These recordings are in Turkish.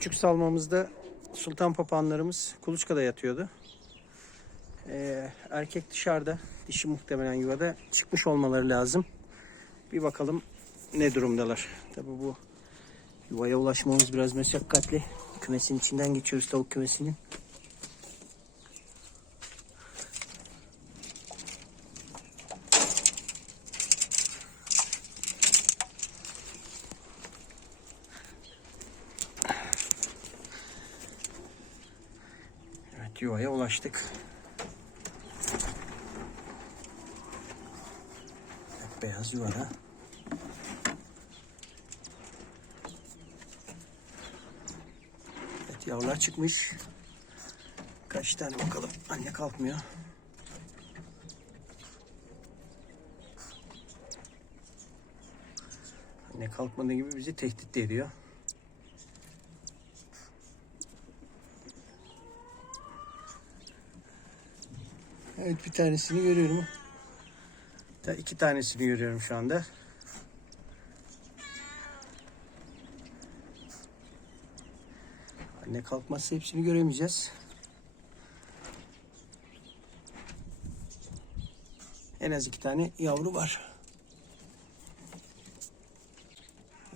küçük salmamızda sultan papağanlarımız kuluçkada yatıyordu. Ee, erkek dışarıda, dişi muhtemelen yuvada çıkmış olmaları lazım. Bir bakalım ne durumdalar. Tabii bu yuvaya ulaşmamız biraz meşakkatli. Kümesin içinden geçiyoruz tavuk kümesinin. Yuvaya ulaştık. Evet, beyaz yuvada. Evet yavrular çıkmış. Kaç tane bakalım. Anne kalkmıyor. Anne kalkmadığı gibi bizi tehdit ediyor. Evet bir tanesini görüyorum. Ta- iki tanesini görüyorum şu anda. Anne kalkmazsa hepsini göremeyeceğiz. En az iki tane yavru var.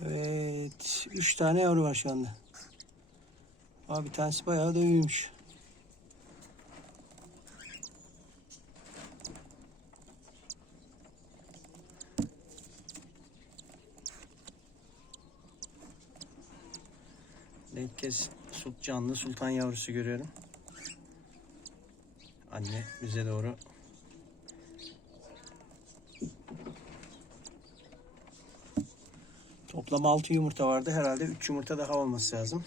Evet. Üç tane yavru var şu anda. Abi bir tanesi bayağı da büyümüş. İlk kez canlı sultan yavrusu görüyorum. Anne bize doğru. Toplam 6 yumurta vardı. Herhalde 3 yumurta daha olması lazım.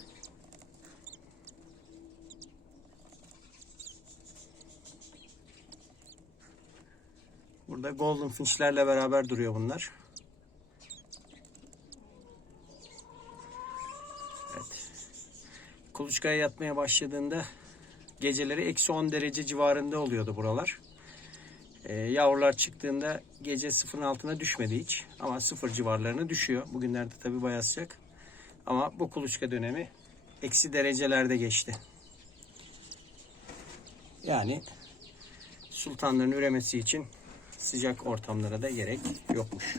Burada golden finchlerle beraber duruyor bunlar. Kuluçkaya yatmaya başladığında geceleri eksi 10 derece civarında oluyordu buralar. Ee, yavrular çıktığında gece sıfırın altına düşmedi hiç. Ama sıfır civarlarına düşüyor. Bugünlerde tabi bayağı sıcak. Ama bu kuluçka dönemi eksi derecelerde geçti. Yani sultanların üremesi için sıcak ortamlara da gerek yokmuş.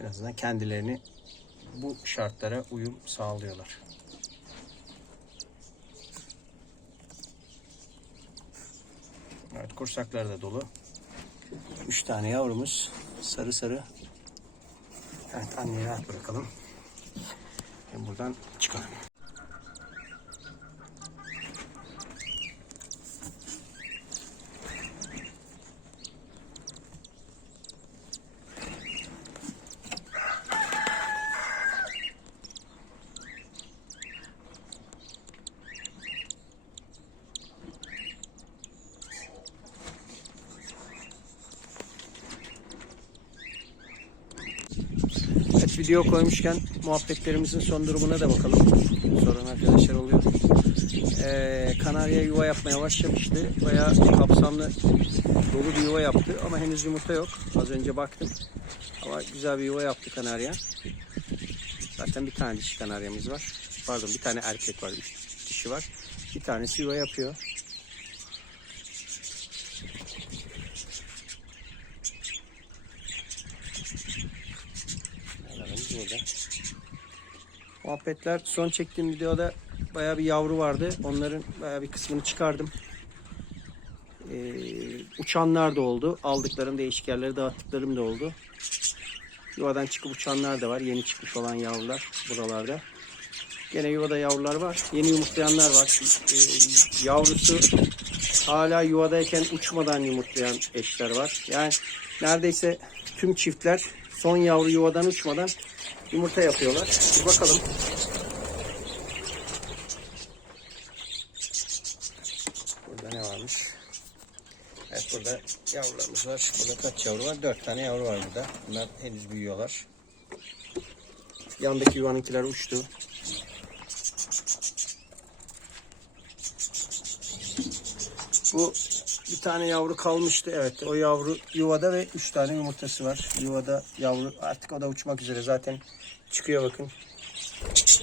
En azından kendilerini bu şartlara uyum sağlıyorlar. Evet kursaklar da dolu. Üç tane yavrumuz sarı sarı. Evet anneyi rahat bırakalım. Hem buradan çıkalım. Evet, video koymuşken muhabbetlerimizin son durumuna da bakalım. Soran arkadaşlar oluyor. Ee, Kanarya yuva yapmaya başlamıştı. Bayağı kapsamlı dolu bir yuva yaptı ama henüz yumurta yok. Az önce baktım. Ama güzel bir yuva yaptı Kanarya. Zaten bir tane dişi Kanaryamız var. Pardon bir tane erkek var. Üç dişi var. Bir tanesi yuva yapıyor. Yavrularımız burada. Muhabbetler son çektiğim videoda bayağı bir yavru vardı. Onların bayağı bir kısmını çıkardım. Ee, uçanlar da oldu. Aldıklarım değişik yerlere dağıttıklarım da oldu. Yuvadan çıkıp uçanlar da var. Yeni çıkmış olan yavrular buralarda. Gene yuvada yavrular var. Yeni yumurtlayanlar var. Ee, yavrusu hala yuvadayken uçmadan yumurtlayan eşler var. Yani neredeyse tüm çiftler son yavru yuvadan uçmadan yumurta yapıyorlar. Bir bakalım. Burada ne varmış? Evet burada yavrularımız var. Burada kaç yavru var? Dört tane yavru var burada. Bunlar henüz büyüyorlar. Yandaki yuvanınkiler uçtu. Bu bir tane yavru kalmıştı. Evet o yavru yuvada ve üç tane yumurtası var. Yuvada yavru artık o da uçmak üzere zaten çıkıyor bakın.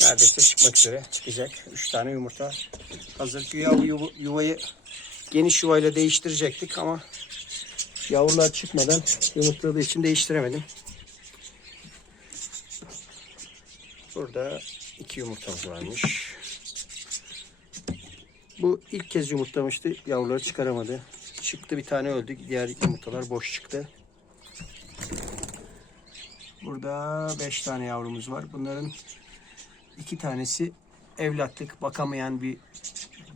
neredeyse çıkmak üzere çıkacak. 3 tane yumurta hazır. Güya bu yuva- yuvayı geniş yuvayla değiştirecektik ama yavrular çıkmadan yumurtladığı için değiştiremedim. Burada iki yumurtamız varmış. Bu ilk kez yumurtlamıştı. Yavruları çıkaramadı. Çıktı bir tane öldü. Diğer yumurtalar boş çıktı. Burada 5 tane yavrumuz var. Bunların iki tanesi evlatlık bakamayan bir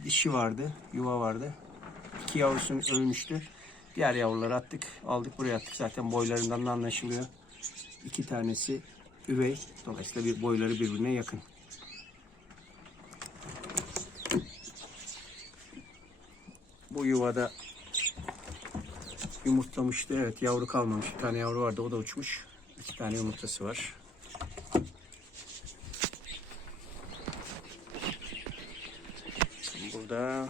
dişi vardı. Yuva vardı. İki yavrusu ölmüştü. Diğer yavruları attık. Aldık buraya attık. Zaten boylarından da anlaşılıyor. İki tanesi üvey. Dolayısıyla bir boyları birbirine yakın. Bu yuvada yumurtlamıştı. Evet yavru kalmamış. Bir tane yavru vardı. O da uçmuş. İki tane yumurtası var. Burada.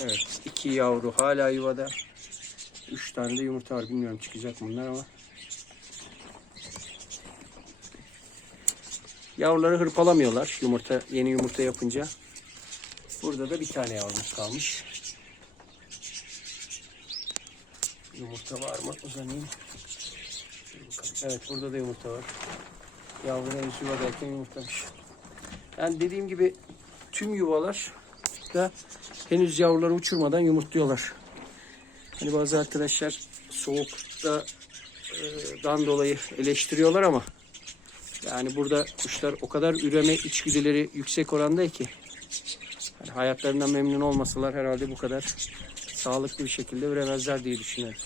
Evet iki yavru hala yuvada. Üç tane de yumurta var. Bilmiyorum çıkacak bunlar ama. Yavruları hırpalamıyorlar yumurta yeni yumurta yapınca. Burada da bir tane yavrumuz kalmış. Yumurta var mı? Uzanayım. Evet burada da yumurta var. Yavru henüz yuvadayken yumurtlamış. Yani dediğim gibi tüm yuvalar da henüz yavruları uçurmadan yumurtluyorlar. Hani bazı arkadaşlar soğukta e, dan dolayı eleştiriyorlar ama yani burada kuşlar o kadar üreme içgüdüleri yüksek oranda ki yani hayatlarından memnun olmasalar herhalde bu kadar sağlıklı bir şekilde üremezler diye düşünüyorum.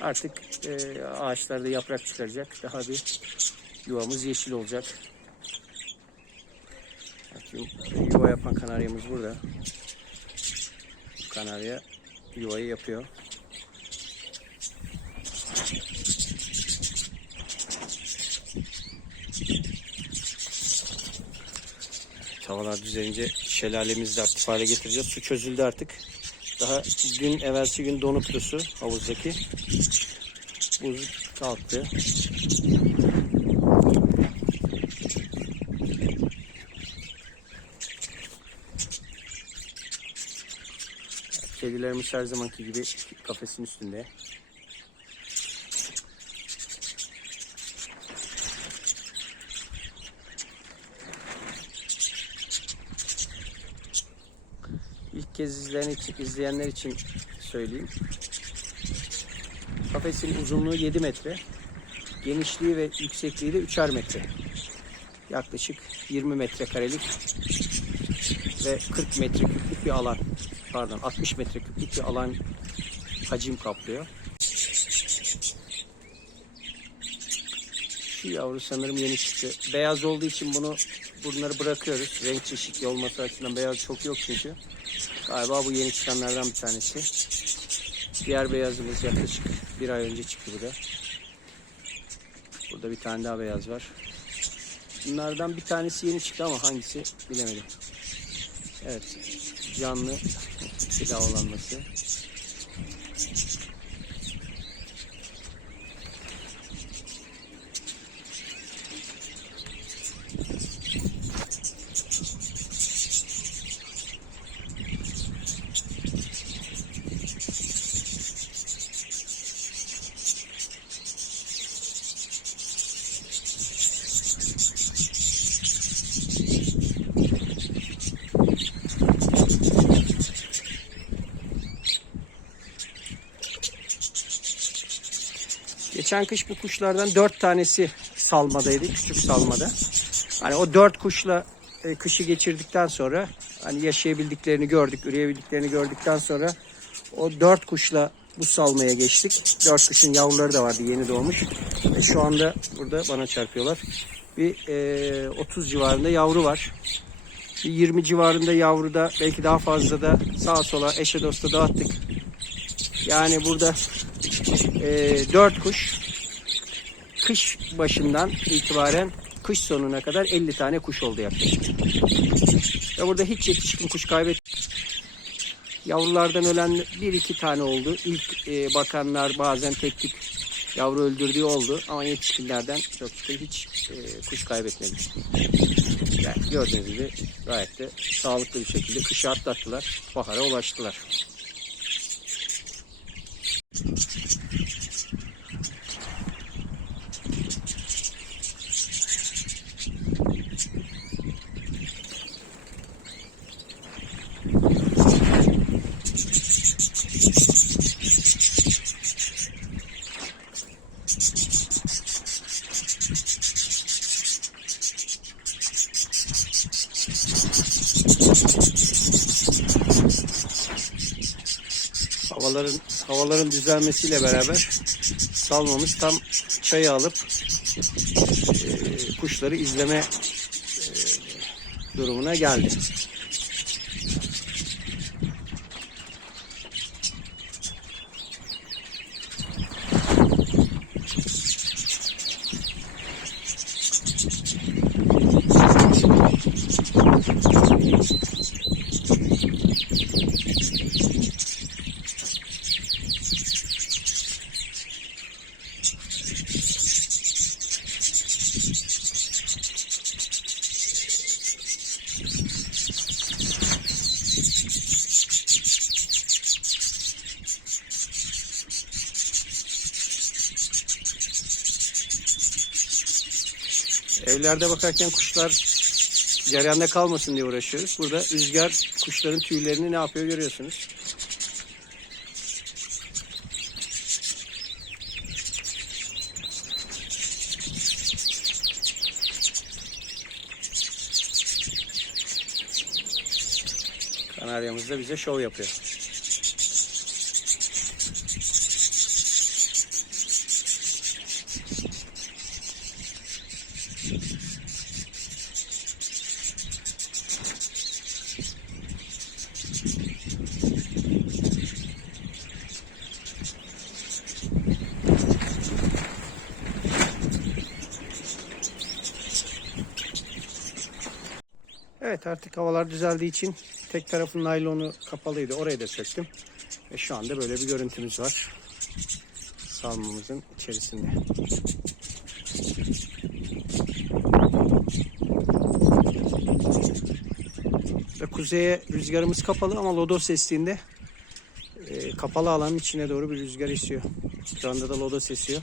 Artık e, ağaçlarda yaprak çıkaracak. Daha bir yuvamız yeşil olacak. Bakayım yuva yapan kanaryamız burada. Kanarya yuvayı yapıyor. Havalar düzelince şelalemizi de aktif hale getireceğiz. Su çözüldü artık. Daha dün evvelsi gün donuktu su havuzdaki. Buz kalktı. Kedilerimiz her zamanki gibi kafesin üstünde. İlk kez izleyen için, izleyenler için söyleyeyim. Kafesin uzunluğu 7 metre. Genişliği ve yüksekliği de 3'er metre. Yaklaşık 20 metrekarelik ve 40 metre küplük bir alan. Pardon 60 metre küplük bir alan hacim kaplıyor. Şu yavru sanırım yeni çıktı. Beyaz olduğu için bunu bunları bırakıyoruz. Renk çeşitli olması açısından beyaz çok yok çünkü. Galiba bu yeni çıkanlardan bir tanesi. Diğer beyazımız yaklaşık bir ay önce çıktı bu da. Burada bir tane daha beyaz var. Bunlardan bir tanesi yeni çıktı ama hangisi bilemedim. Evet. Canlı silah Geçen kış bu kuşlardan dört tanesi salmadaydı, küçük salmada. Hani o dört kuşla e, kışı geçirdikten sonra hani yaşayabildiklerini gördük, üreyebildiklerini gördükten sonra o dört kuşla bu salmaya geçtik. Dört kuşun yavruları da vardı yeni doğmuş. Ve şu anda burada bana çarpıyorlar. Bir e, 30 civarında yavru var. Bir 20 civarında yavru da belki daha fazla da sağa sola eşe dosta dağıttık. Yani burada e, 4 kuş kış başından itibaren kış sonuna kadar 50 tane kuş oldu yaklaşık. Ve burada hiç yetişkin kuş kaybet. Yavrulardan ölen bir iki tane oldu. İlk e, bakanlar bazen tek tük yavru öldürdüğü oldu ama yetişkinlerden çok şükür hiç e, kuş kaybetmedim. Yani gördüğünüz gibi gayet de sağlıklı bir şekilde kışı atlattılar. Bahara ulaştılar. Havaların havaların düzelmesiyle beraber salmamız tam çayı alıp e, kuşları izleme e, durumuna geldi. Evlerde bakarken kuşlar ceryanda kalmasın diye uğraşıyoruz. Burada rüzgar kuşların tüylerini ne yapıyor görüyorsunuz. Kanaryamız da bize şov yapıyor. Evet artık havalar düzeldiği için tek tarafın naylonu kapalıydı. Orayı da söktüm. Ve şu anda böyle bir görüntümüz var. Salmamızın içerisinde. Ve kuzeye rüzgarımız kapalı ama lodos estiğinde e, kapalı alanın içine doğru bir rüzgar esiyor. Şu anda da lodos esiyor.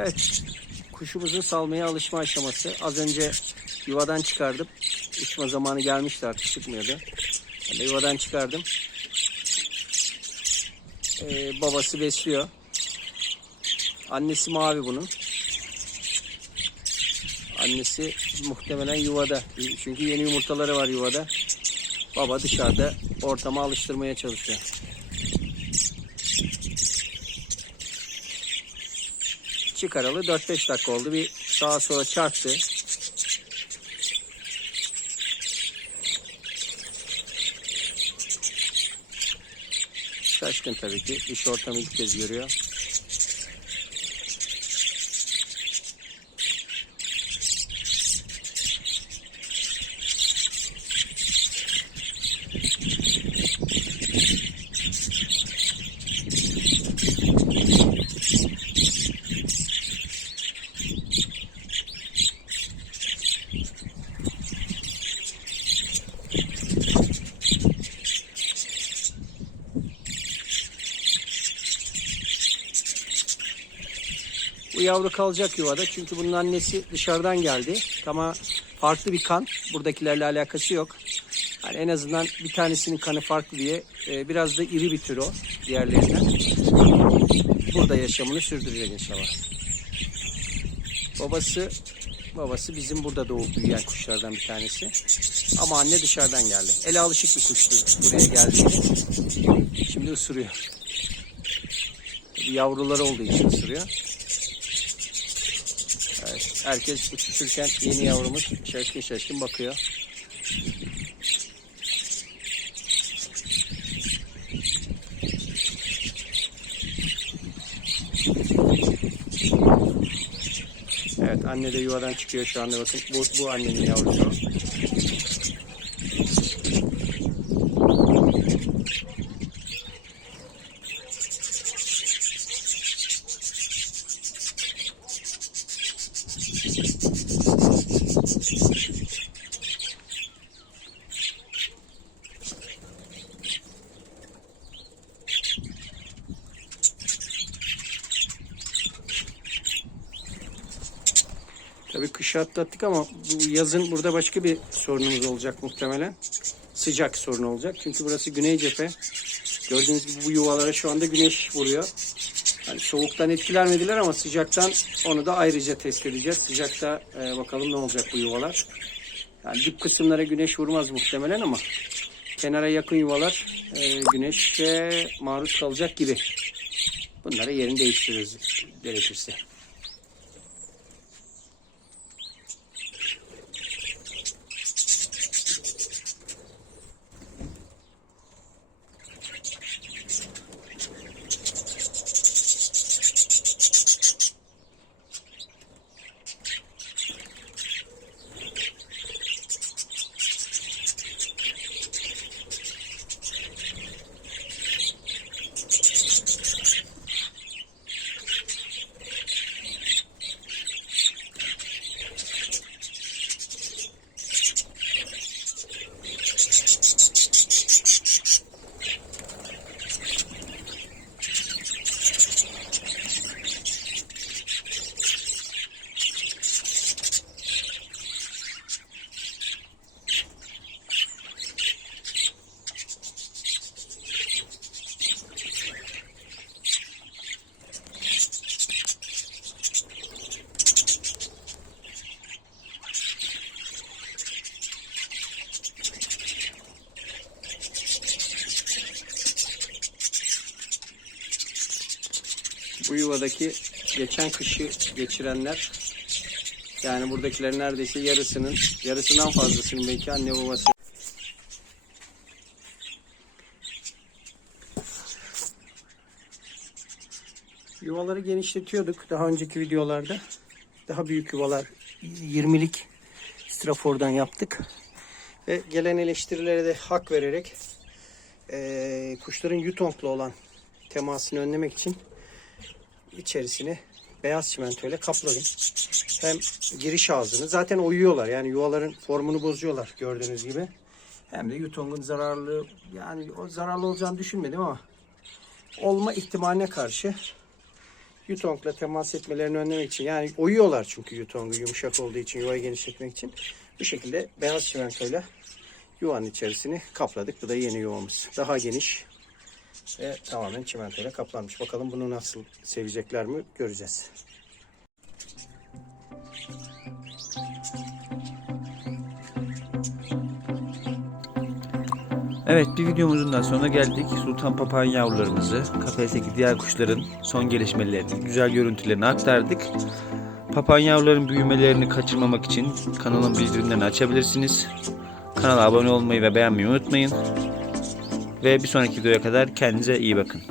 Evet. Kuşumuzun salmaya alışma aşaması. Az önce yuvadan çıkardım. Uçma zamanı gelmişti artık çıkmıyordu. Ben de yuvadan çıkardım. Ee, babası besliyor. Annesi mavi bunun. Annesi muhtemelen yuvada. Çünkü yeni yumurtaları var yuvada. Baba dışarıda ortama alıştırmaya çalışıyor. Çıkaralı 4-5 dakika oldu. Bir sağa sola çarptı. Şaşkın tabii ki. İş ortamı ilk kez görüyor. Bu yavru kalacak yuvada çünkü bunun annesi dışarıdan geldi. Ama farklı bir kan. Buradakilerle alakası yok. Yani en azından bir tanesinin kanı farklı diye e, biraz da iri bir tür o diğerlerinden. Burada yaşamını sürdürecek inşallah. Babası babası bizim burada doğup büyüyen kuşlardan bir tanesi. Ama anne dışarıdan geldi. Ele alışık bir kuştu buraya geldiğinde. Şimdi ısırıyor. Yavruları olduğu için ısırıyor. Evet, herkes uçuşurken yeni yavrumuz şaşkın şaşkın bakıyor. Anne de yuvadan çıkıyor şu anda bakın. Bu, bu annenin yavrusu. Tabii kışı atlattık ama bu yazın burada başka bir sorunumuz olacak muhtemelen. Sıcak sorun olacak. Çünkü burası güney cephe. Gördüğünüz gibi bu yuvalara şu anda güneş vuruyor. Yani soğuktan etkilenmediler ama sıcaktan onu da ayrıca test edeceğiz. Sıcakta e, bakalım ne olacak bu yuvalar. Yani dip kısımlara güneş vurmaz muhtemelen ama kenara yakın yuvalar e, güneşe maruz kalacak gibi. Bunları yerini değiştiririz gerekirse. Bu yuvadaki geçen kışı geçirenler yani buradakilerin neredeyse yarısının yarısından fazlasının belki anne babası. Yuvaları genişletiyorduk daha önceki videolarda. Daha büyük yuvalar 20'lik strafordan yaptık. Ve gelen eleştirilere de hak vererek eee, kuşların yutongla olan temasını önlemek için içerisini beyaz çimentoyla kapladım. Hem giriş ağzını zaten oyuyorlar yani yuvaların formunu bozuyorlar gördüğünüz gibi. Hem de yutongun zararlı yani o zararlı olacağını düşünmedim ama olma ihtimaline karşı yutongla temas etmelerini önlemek için yani oyuyorlar çünkü yutongu yumuşak olduğu için yuvayı genişletmek için bu şekilde beyaz çimentoyla yuvanın içerisini kapladık. Bu da yeni yuvamız. Daha geniş ve tamamen çimentoyla kaplanmış. Bakalım bunu nasıl sevecekler mi göreceğiz. Evet bir videomuzun da sonuna geldik. Sultan papağan yavrularımızı, kafesteki diğer kuşların son gelişmelerini, güzel görüntülerini aktardık. Papağan yavruların büyümelerini kaçırmamak için kanalın bildirimlerini açabilirsiniz. Kanala abone olmayı ve beğenmeyi unutmayın. Ve bir sonraki videoya kadar kendinize iyi bakın.